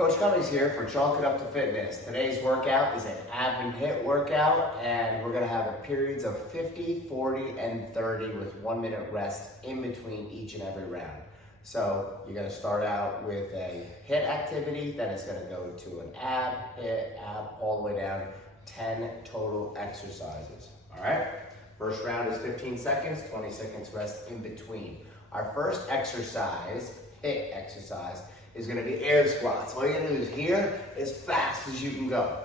Coach Cummings here for Chalk It Up to Fitness. Today's workout is an ab and hit workout, and we're gonna have periods of 50, 40, and 30 with 1 minute rest in between each and every round. So you're gonna start out with a hit activity, then it's gonna go to an ab, hit, ab, all the way down, 10 total exercises, all right? First round is 15 seconds, 20 seconds rest in between. Our first exercise, hit exercise, is gonna be air squats. All you're gonna do is here as fast as you can go.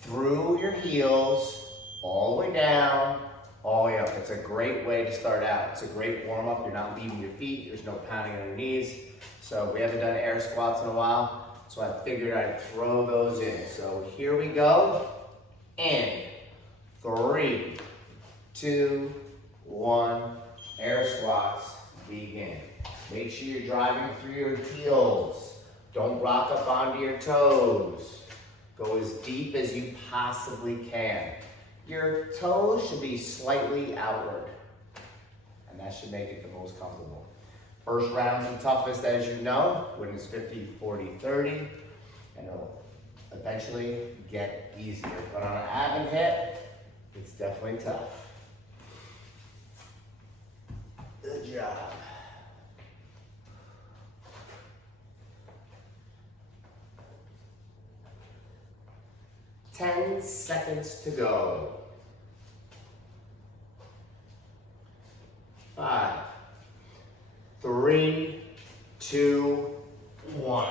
Through your heels, all the way down, all the way up. It's a great way to start out. It's a great warm up. You're not leaving your feet. There's no pounding on your knees. So we haven't done air squats in a while. So I figured I'd throw those in. So here we go. In 3, 2, 1, air squats, begin. Make sure you're driving through your heels. Don't rock up onto your toes. Go as deep as you possibly can. Your toes should be slightly outward, and that should make it the most comfortable. First round's the toughest, as you know, when it's 50, 40, 30, and it'll eventually get easier. But on an ab and hit, it's definitely tough. Good job. 10 seconds to go. 5, 3, 2, 1.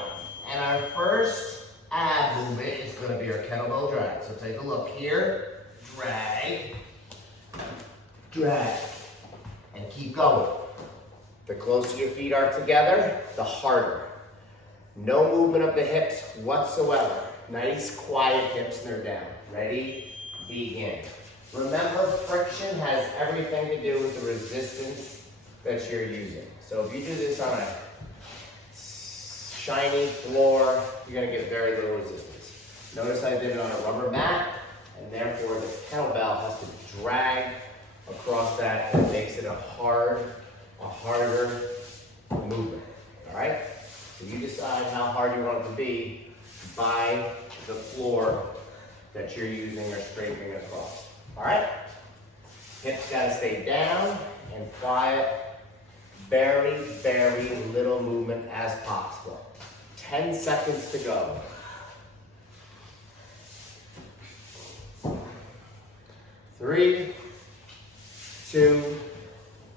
And our first ab movement is going to be our kettlebell drag. So take a look here. Drag, drag, and keep going. The closer your feet are together, the harder. No movement of the hips whatsoever. Nice, quiet hips, and they're down. Ready? Begin. Remember, friction has everything to do with the resistance that you're using. So if you do this on a shiny floor, you're gonna get very little resistance. Notice I did it on a rubber mat, and therefore the kettlebell has to drag across that, and it makes it a harder movement, all right? So you decide how hard you want it to be by the floor that you're using or scraping across. All right? Hips gotta stay down and quiet. Very, very little movement as possible. 10 seconds to go. 3, 2,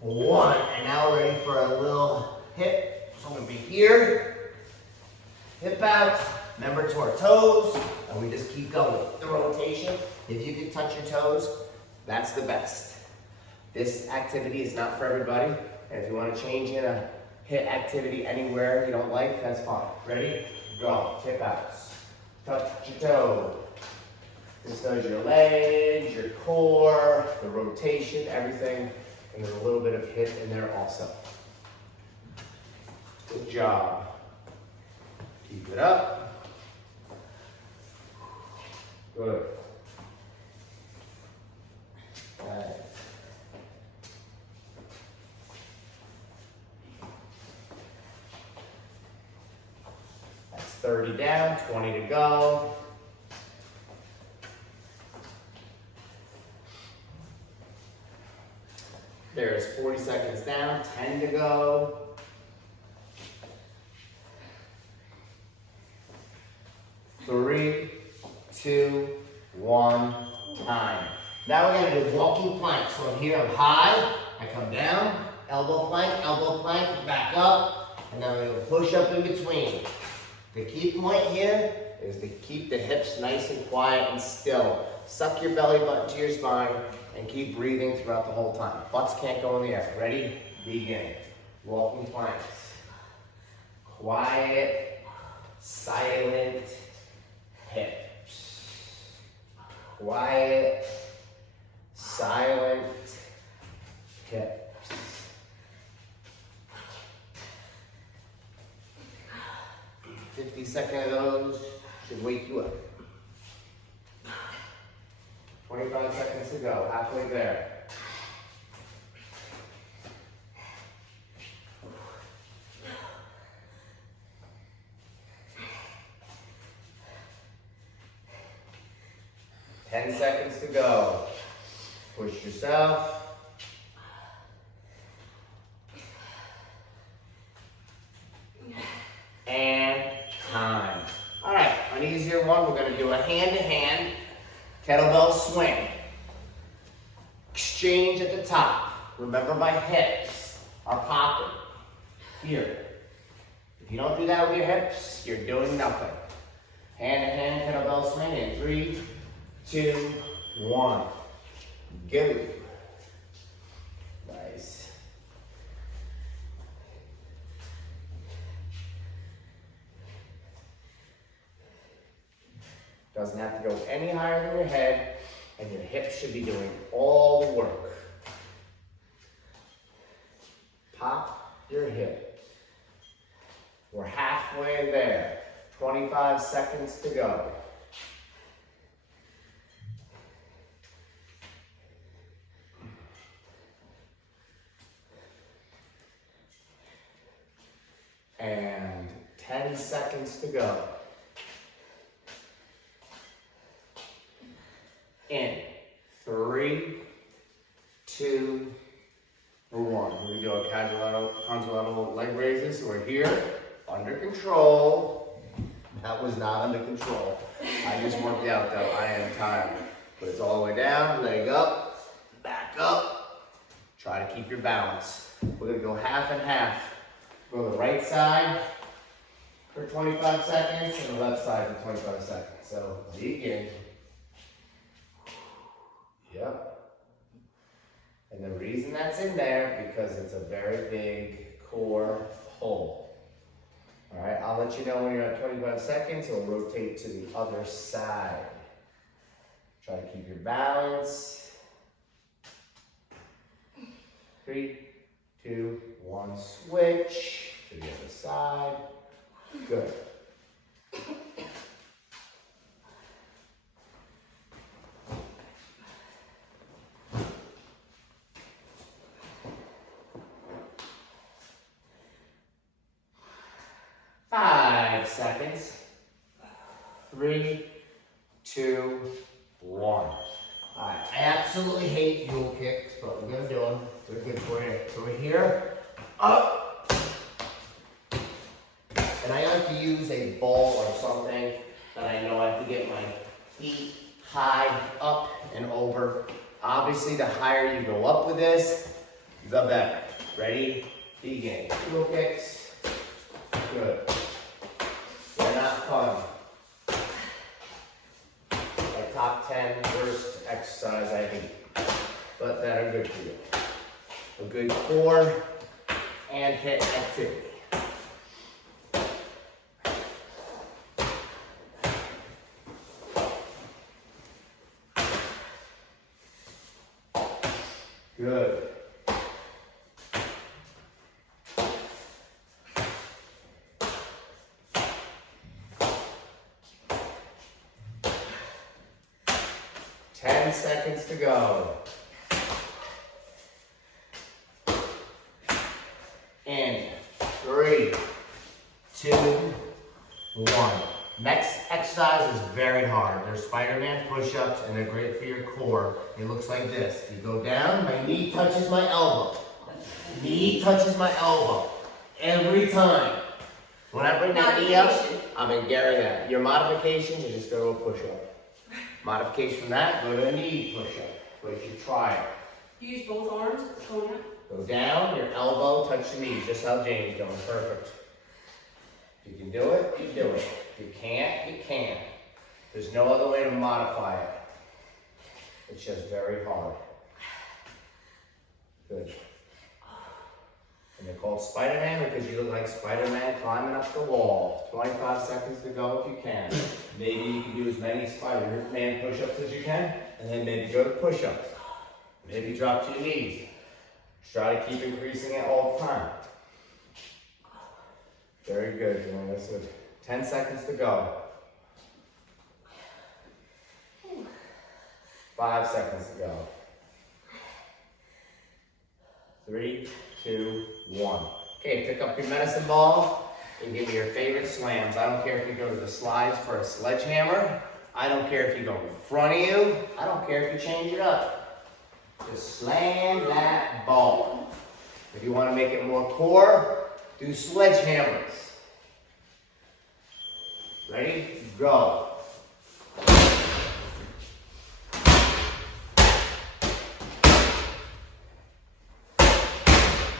1. And now we're ready for a little hip. So I'm gonna be here, hip out. Remember to our toes, and we just keep going. The rotation, if you can touch your toes, that's the best. This activity is not for everybody, and if you want to change in a hit activity anywhere you don't like, that's fine. Ready? Go. Hip outs. Touch your toe. This does your legs, your core, the rotation, everything, and there's a little bit of hit in there also. Good job. Keep it up. Good. All right. That's 30 down, 20 to go. There's 40 seconds down, 10 to go. 3, 2, 1, time. Now we're gonna do walking plank. So I'm here, I'm high, I come down, elbow plank, back up, and then we're gonna push up in between. The key point here is to keep the hips nice and quiet and still. Suck your belly button to your spine and keep breathing throughout the whole time. Butts can't go in the air. Ready? Begin. Walking planks. Quiet, silent hips. Quiet, silent hips. Seconds of those should wake you up. 25 seconds to go, halfway there. 10 seconds to go. Push yourself. And time. All right, an easier one, we're gonna do a hand-to-hand kettlebell swing. Exchange at the top. Remember, my hips are popping here. If you don't do that with your hips, you're doing nothing. Hand-to-hand kettlebell swing in 3, 2, 1. Go. Nice. Doesn't have to go any higher than your head, and your hips should be doing all the work. Pop your hips. We're halfway there. 25 seconds to go. And 10 seconds to go. In 3, 2, 1. We're going to do a contralateral leg raises. So we're here, under control. That was not under control. I just worked out though. I am tired. But it's all the way down, leg up, back up. Try to keep your balance. We're going to go half and half. Go to the right side for 25 seconds and the left side for 25 seconds. So begin. Yep. And the reason that's in there, because it's a very big core pull. All right, I'll let you know when you're at 25 seconds. We'll rotate to the other side. Try to keep your balance. 3, 2, 1, switch to the other side. Good. Seconds. 3, 2, 1. All right, I absolutely hate mule kicks, but we're gonna do them. They're good for you. So we're here, up, and I like to use a ball or something that I know I have to get my feet high up and over. Obviously, the higher you go up with this, the better. Ready? Begin. Mule kicks. Good. They're not fun. My top 10 worst exercise I hate, but that are good for you. A good core and hip activity. Good. Seconds to go. In 3, 2, 1. Next exercise is very hard. They're Spider-Man push-ups and they're great for your core. It looks like this. You go down, my knee touches my elbow. Knee touches my elbow. Every time. When I bring that knee up, I'm in that. Your modifications, you just go to a push-up. Modification from that, go to a knee push-up. But you should try it. You use both arms at the corner? Go down, your elbow, touch your knees, just how Jamie's doing. Perfect. If you can do it, you do it. If you can't, you can't. There's no other way to modify it. It's just very hard. Good. And they're called Spider-Man because you look like Spider-Man climbing up the wall. 25 seconds to go if you can. Maybe you can do as many Spider-Man push-ups as you can, and then maybe go to push-ups. Maybe drop to your knees. Try to keep increasing it all the time. Very good. You know, this is 10 seconds to go. 5 seconds to go. 3, 2, 1. Okay, pick up your medicine ball and give me your favorite slams. I don't care if you go to the slides for a sledgehammer I don't care if you go in front of you. I don't care if you change it up. Just slam that ball. If you want to make it more core, do sledgehammers. Ready? Go.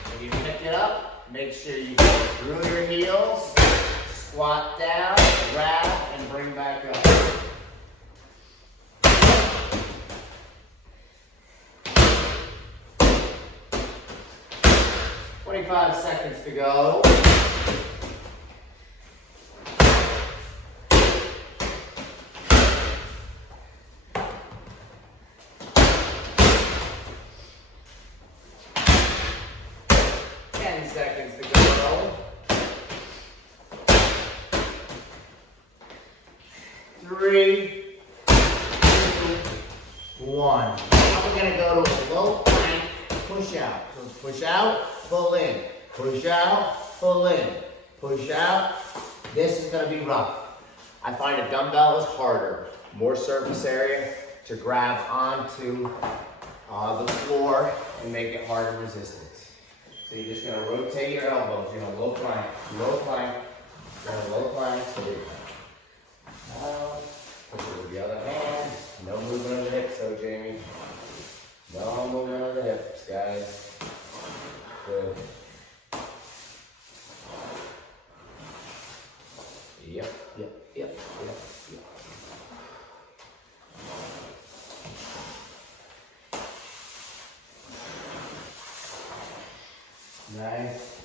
When you pick it up, make sure you go through your heels, squat down, grab, and bring back up. 25 seconds to go. Seconds to go. 3, 2, 1. Now we're gonna go to a low plank push out. So push out, pull in. Push out, pull in. Push out. This is gonna be rough. I find a dumbbell is harder. More surface area to grab onto the floor and make it harder resistance. So you're just gonna rotate your elbows. You're gonna low plank, low plank, low plank. So you push it with the other hand. No movement of the hips, though, Jamie. No movement of the hips, guys. Good. Yep. Nice.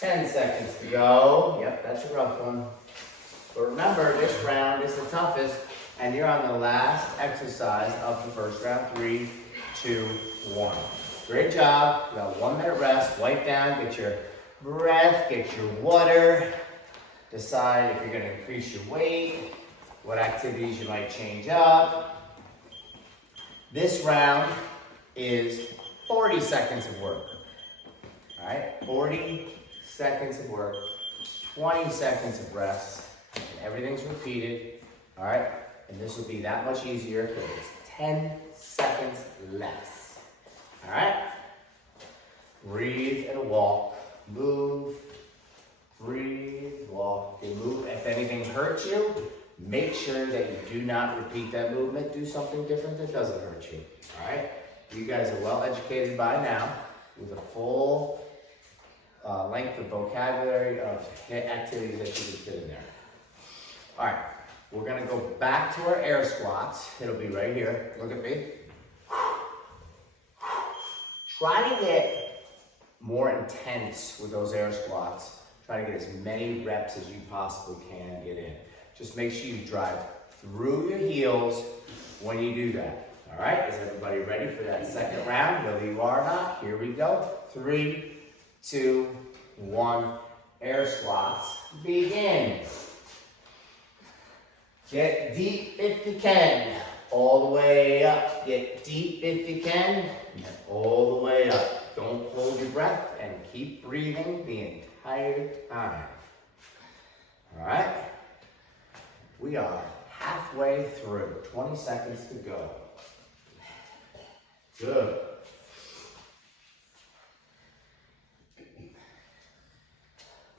Ten seconds to go. Yep, that's a rough one. But remember, this round is the toughest, and you're on the last exercise of the first round. 3, 2, 1. Great job. You got 1 minute rest. Wipe down, get your breath, get your water. Decide if you're going to increase your weight, what activities you might change up. This round is 40 seconds of work. All right, 40 seconds of work, 20 seconds of rest, and everything's repeated. All right, and this will be that much easier because it's 10 seconds less. All right, breathe and walk, move, breathe, walk, and move. If anything hurts you, make sure that you do not repeat that movement. Do something different that doesn't hurt you. All right? You guys are well educated by now with a full length of vocabulary of activities that you can fit in there. All right. We're going to go back to our air squats. It'll be right here. Look at me. Try to get more intense with those air squats. Try to get as many reps as you possibly can get in. Just make sure you drive through your heels when you do that. All right, is everybody ready for that second round? Whether you are or not, here we go. 3, 2, 1, air squats, begin. Get deep if you can, all the way up. Get deep if you can, and all the way up. Don't hold your breath and keep breathing the entire time. All right? We are halfway through, 20 seconds to go. Good.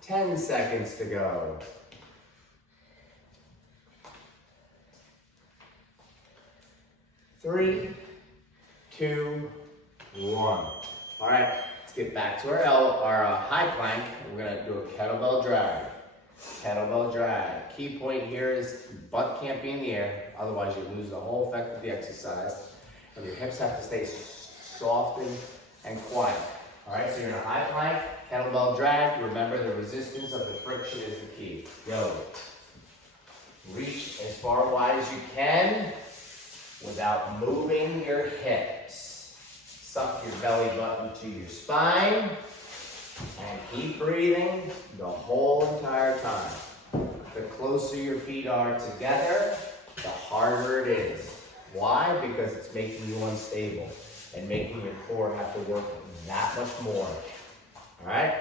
Ten seconds to go. 3, 2, 1. All right, let's get back to our high plank. We're gonna do a kettlebell drag. Kettlebell drag. Key point here is butt can't be in the air, otherwise you lose the whole effect of the exercise. And your hips have to stay soft and quiet. All right, so you're in a high plank, kettlebell drag. Remember, the resistance of the friction is the key. Go. Reach as far wide as you can without moving your hips. Suck your belly button to your spine and keep breathing the whole entire time. The closer your feet are together, the harder it is. Why? Because it's making you unstable. and making your core have to work that much more. All right?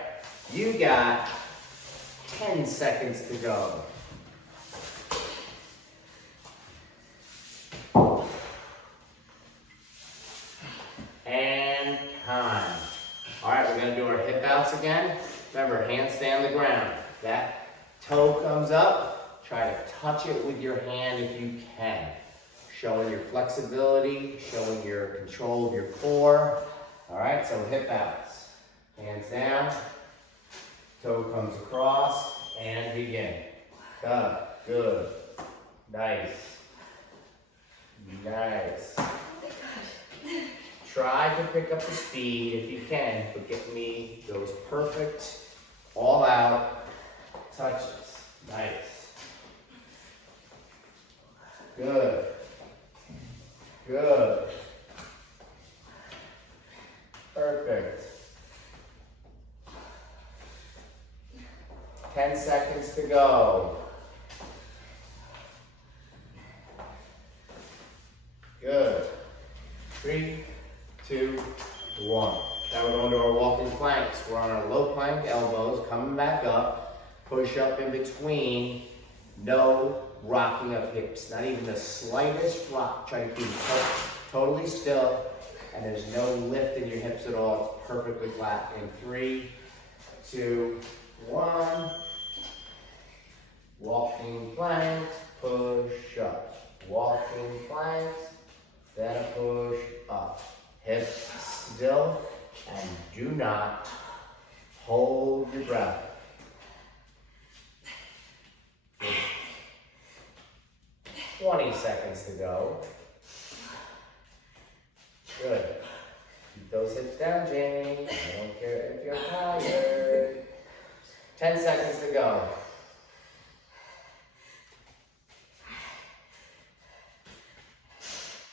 You got 10 seconds to go. And time. All right, we're gonna do our hip outs again. Remember, hands stay on the ground. That toe comes up, try to touch it with your hand if you can. Showing your flexibility, showing your control of your core. All right, so hip outs. Hands down, toe comes across, and begin. Up, good, nice, nice. Try to pick up the speed if you can, but get me those perfect, all out touches. Nice. Good. Good. Perfect. 10 seconds to go. Good. 3, 2, 1. Now we're going to our walking planks. We're on our low plank, elbows, coming back up, push up in between, no rocking of hips, not even the slightest rock. Try to keep totally still, and there's no lift in your hips at all. It's perfectly flat. In 3, 2, 1. Walking planks, push up. Walking planks, then a push up. Hips still, and do not hold your breath. 20 seconds to go. Good. Keep those hips down, Jamie. I don't care if you're tired. 10 seconds to go.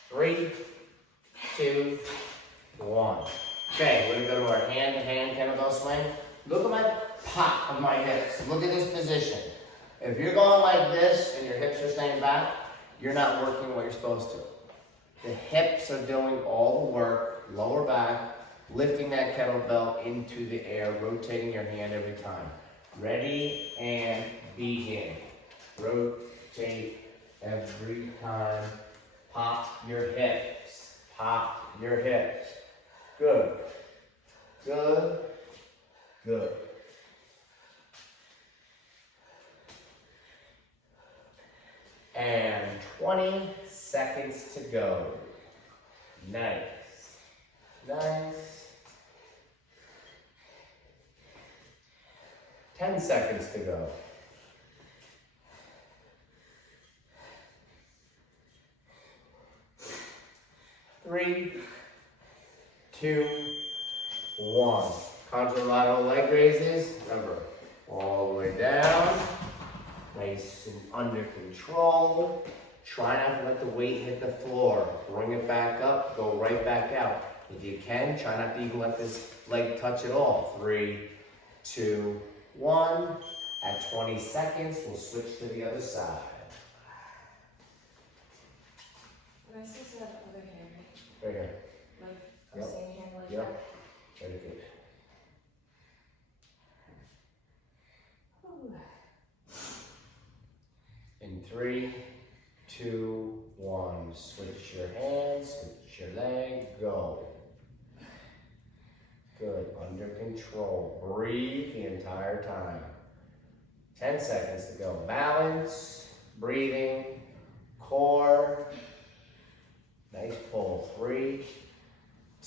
3, 2, 1. Okay, we're gonna go to our hand-to-hand kettlebell swing. Look at my pop of my hips. Look at this position. If you're going like this and your hips are staying back, you're not working what you're supposed to. The hips are doing all the work, lower back, lifting that kettlebell into the air, rotating your hand every time. Ready and begin. Rotate every time. Pop your hips. Pop your hips. Good. Good. Good. And 20 seconds to go. Nice. Nice. 10 seconds to go. 3, 2, 1. Contralateral leg raises. Remember, all the way down. Nice and under control. Try not to let the weight hit the floor. Bring it back up, go right back out. If you can, try not to even let this leg touch at all. 3, 2, 1. At 20 seconds, we'll switch to the other side. Am I supposed to have the other hand, right? Right here. Like, Yep. same hand like Yep. that? Very good. In 3, 2, 1. Switch your hands, switch your leg, go. Good, under control. Breathe the entire time. 10 seconds to go. Balance, breathing, core. Nice pull. 3,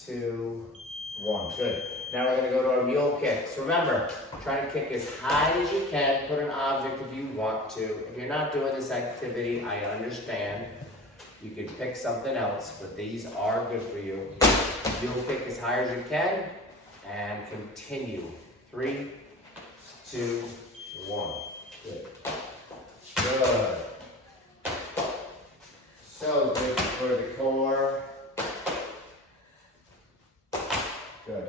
2, 1. Good. Now we're going to go to our mule kicks. Remember, try to kick as high as you can. Put an object if you want to. If you're not doing this activity, I understand. You can pick something else, but these are good for you. Mule kick as high as you can and continue. 3, 2, 1. Good. Good. So good for the core. Good.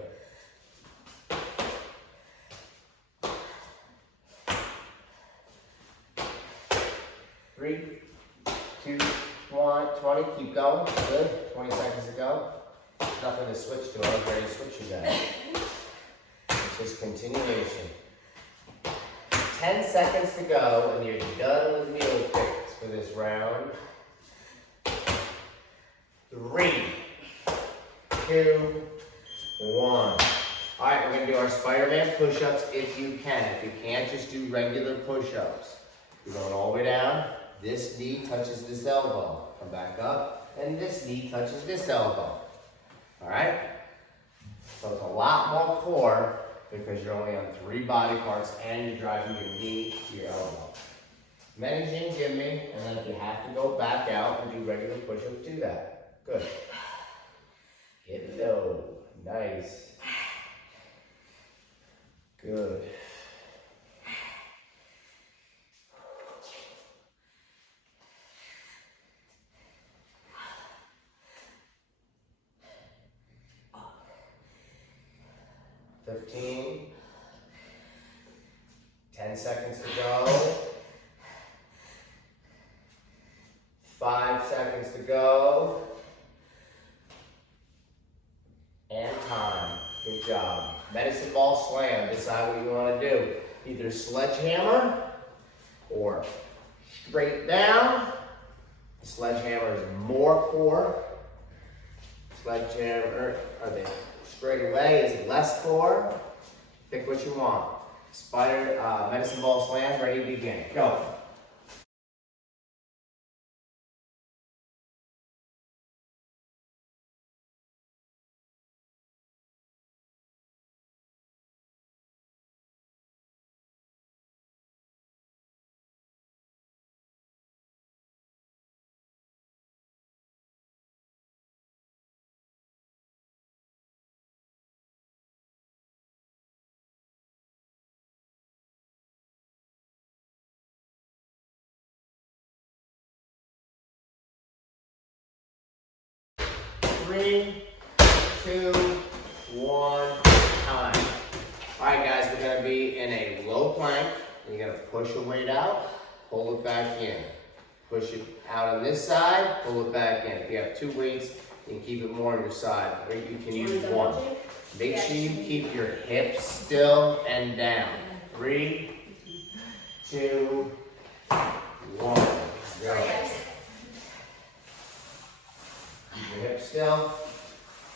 Three, 2, 1, 20. Keep going. Good. 20 seconds to go. There's nothing to switch to. I was ready to switch you guys. It's just continuation. 10 seconds to go, and you're done with mule kicks for this round. 3, 2, 1. All right, we're gonna do our Spider-Man push-ups if you can. If you can't, just do regular push-ups. You're going all the way down. This knee touches this elbow. Come back up, and this knee touches this elbow. All right? So it's a lot more core because you're only on 3 body parts and you're driving your knee to your elbow. Many as you can give me, and then if you have to go back out and do regular push-ups, do that. Good. Hit low. Nice. Good. $15. 10 seconds to go. 5 seconds to go. And time. Good job. Medicine ball slam. Decide what you want to do. Either sledgehammer or straight down. Sledgehammer is more core. Sledgehammer, or the straight away is less core. Pick what you want. Spider, medicine ball slam, ready to begin. Go. Three, 2, 1, time. All right, guys, we're gonna be in a low plank. You're gonna push your weight out, pull it back in. Push it out on this side, pull it back in. If you have 2 weights, you can keep it more on your side, or you can use 1. Make sure you keep your hips still and down. 3, 2, 1. Go. Keep your hips still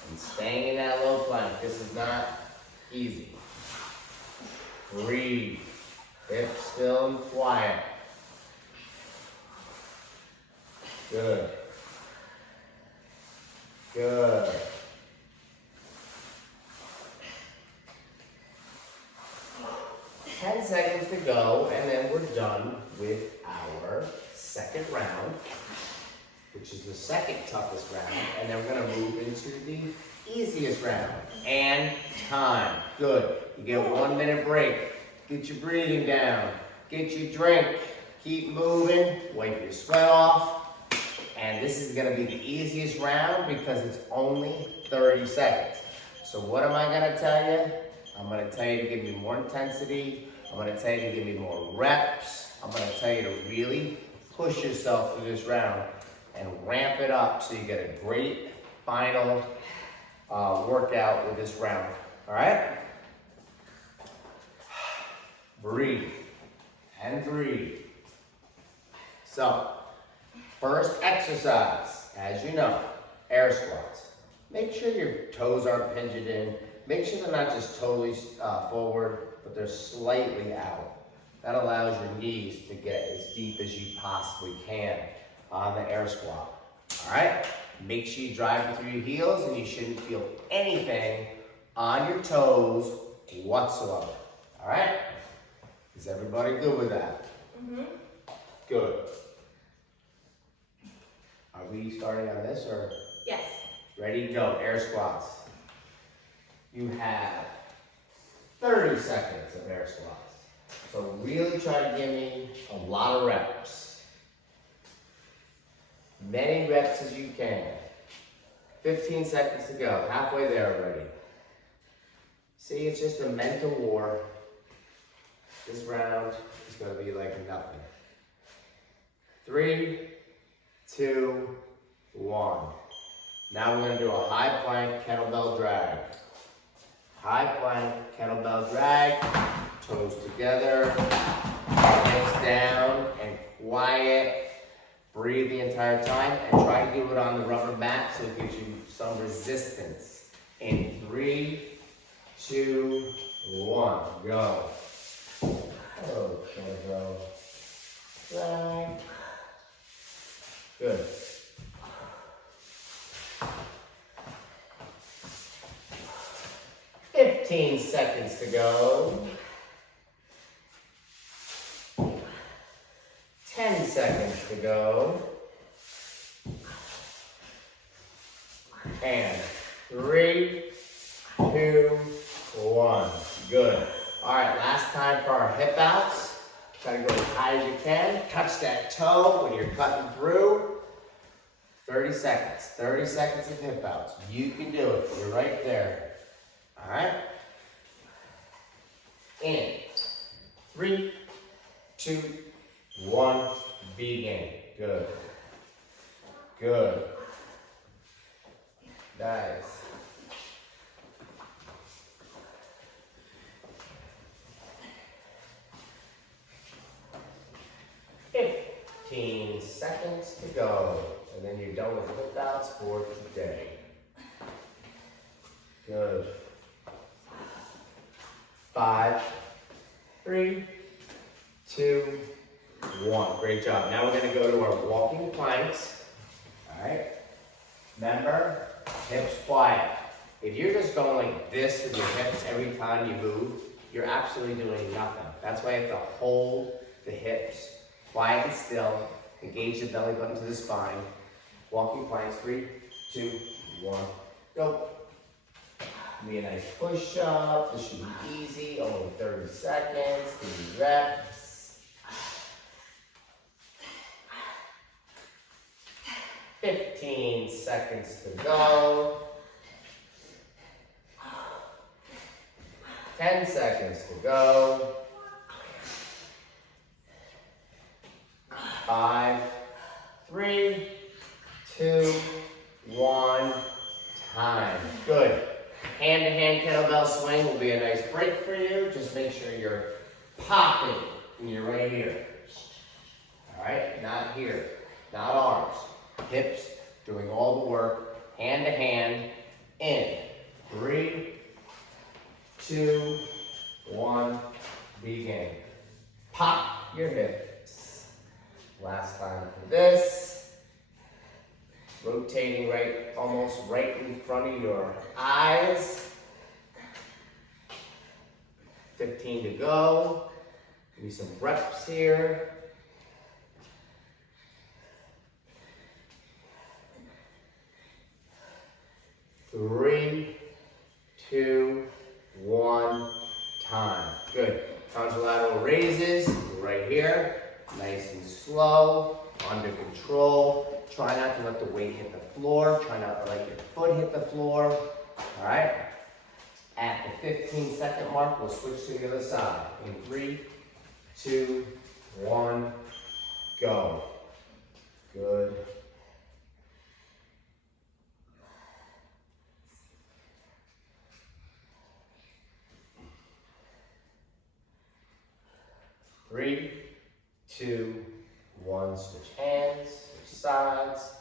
and staying in that low plank. This is not easy. Breathe. Hips still and quiet. Good. Good. Ten seconds to go, and then we're done with our second round, which is the second toughest round, and then we're gonna move into the easiest round. And time. Good. You get 1 minute break. Get your breathing down. Get your drink. Keep moving. Wipe your sweat off. And this is gonna be the easiest round because it's only 30 seconds. So what am I gonna tell you? I'm gonna tell you to give me more intensity. I'm gonna tell you to give me more reps. I'm gonna tell you to really push yourself through this round and ramp it up so you get a great final workout with this round. All right? Breathe and breathe. So, first exercise, as you know, air squats. Make sure your toes aren't pigeoned in. Make sure they're not just totally forward, but they're slightly out. That allows your knees to get as deep as you possibly can on the air squat. All right? Make sure you drive through your heels and you shouldn't feel anything on your toes whatsoever. All right? Is everybody good with that? Mm-hmm. Good. Are we starting on this or? Yes. Ready, go, air squats. You have 30 seconds of air squats. So really try to give me a lot of reps. Many reps as you can. 15 seconds to go, halfway there already. See, it's just a mental war. This round is gonna be like nothing. 3, 2, 1. Now we're gonna do a high plank kettlebell drag. High plank kettlebell drag, toes together, hips down, and quiet. Breathe the entire time, and try to do it on the rubber mat so it gives you some resistance. In 3, 2, 1, go. Okay, go. Drag. Good. "15 seconds to go. 10 seconds to go. And 3, 2, 1. Good. All right, last time for our hip outs. Try to go as high as you can. Touch that toe when you're cutting through. 30 seconds. 30 seconds of hip outs. You can do it. You're right there. All right. In 3, 2, 1. Begin. Good. Good. Nice. "15 seconds to go." And then you're done with hip outs for today. Good. 5, 3, 2, 1. Great job. Now we're going to go to our walking planks. All right. Remember, hips quiet. If you're just going like this with your hips every time you move, you're absolutely doing nothing. That's why you have to hold the hips quiet and still. Engage the belly button to the spine. Walking planks. 3, 2, 1. Go. Be a nice push up. This should be easy. Only 30 seconds. 3 reps. 15 seconds to go. 10 seconds to go. 5, 3, 2, 1. Time. Good. Hand-to-hand kettlebell swing will be a nice break for you. Just make sure you're popping and you're right here. All right? Not here. Not arms. Hips doing all the work. Hand-to-hand. In. 3, 2, 1. Begin. Pop your hips. Last time for this. Rotating right, almost right in front of your eyes. 15 to go. Give me some reps here. Three, 2, 1. Time. Good. Contralateral raises right here. Nice and slow. Under control. Try not to let the weight hit the floor. Try not to let your foot hit the floor. All right? At the 15-second mark, we'll switch to the other side. In 3, 2, 1, go. Good. Three, 2, 1. Switch hands, switch sides.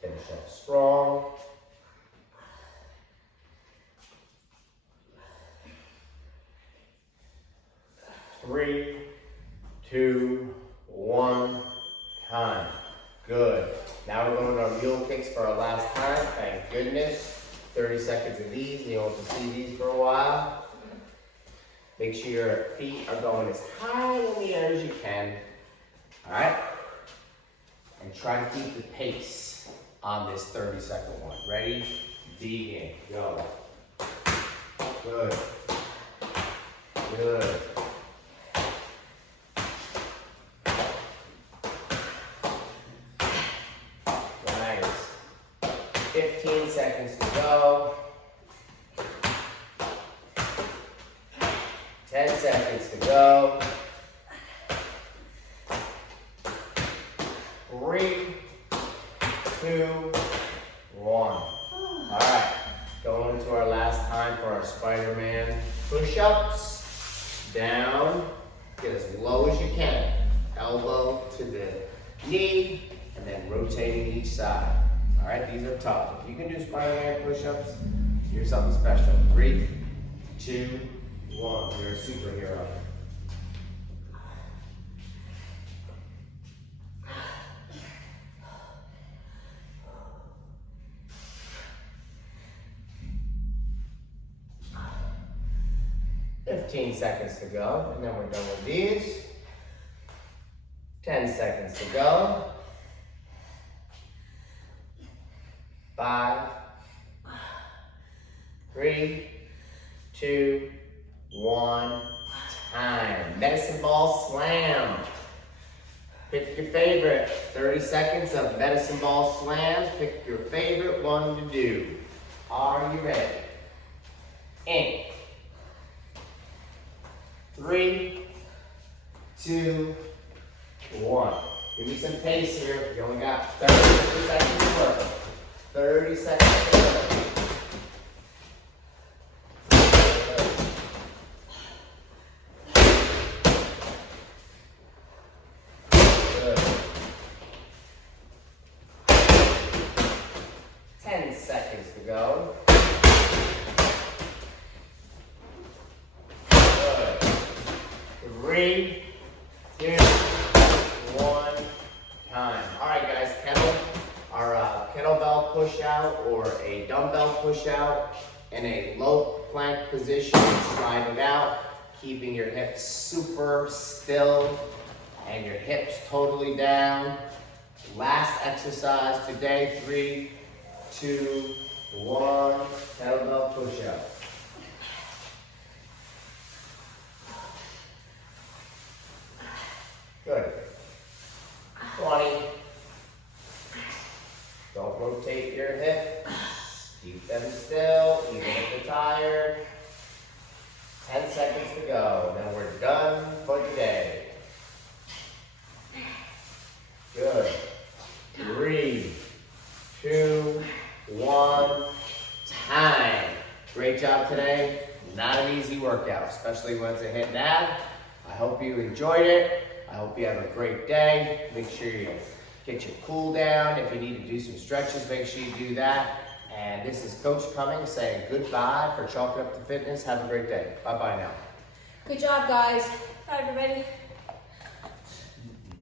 Finish up strong. Three, 2, 1. Time. Good. Now we're going to our mule kicks for our last time. Thank goodness. 30 seconds of these. You don't have to see these for a while. Make sure your feet are going as high in the air as you can. All right? And try to keep the pace on this 30-second one. Ready? Begin. Go. Good. Good. Nice. 15 seconds to go. 10 seconds to go. 3, 2, 1. into our last time for our Spider-Man push-ups. Down, get as low as you can. Elbow to the knee, and then rotating each side. All right, these are tough. If you can do Spider-Man push-ups, you're something special. 3, 2, 1. You're a superhero. "15 seconds to go, and then we're done with these. 10 seconds to go. 5, 3, 2, 1, time. Medicine ball slam. Pick your favorite. 30 seconds of medicine ball slams. Pick your favorite one to do. Are you ready? In. 3, 2, 1. Give me some pace here. You only got 30 seconds to work. 30 seconds to work. Good. 10 seconds to go. Good. 3, 2, 1, time. All right, guys, kettlebell push out or a dumbbell push out in a low plank position, sliding out, keeping your hips super still and your hips totally down. Last exercise today, 3, 2, 1, kettlebell push out. Good. 20. Don't rotate your hips. Keep them still, even if you're tired. 10 seconds to go. Then we're done for today. Good. 3, 2, 1, time. Great job today. Not an easy workout, especially when it's a hit and ab. I hope you enjoyed it. I hope you have a great day. Make sure you get your cool down. If you need to do some stretches, make sure you do that. And this is Coach Cummings saying goodbye for Chalk It Up to Fitness. Have a great day. Bye-bye now. Good job, guys. Bye, everybody.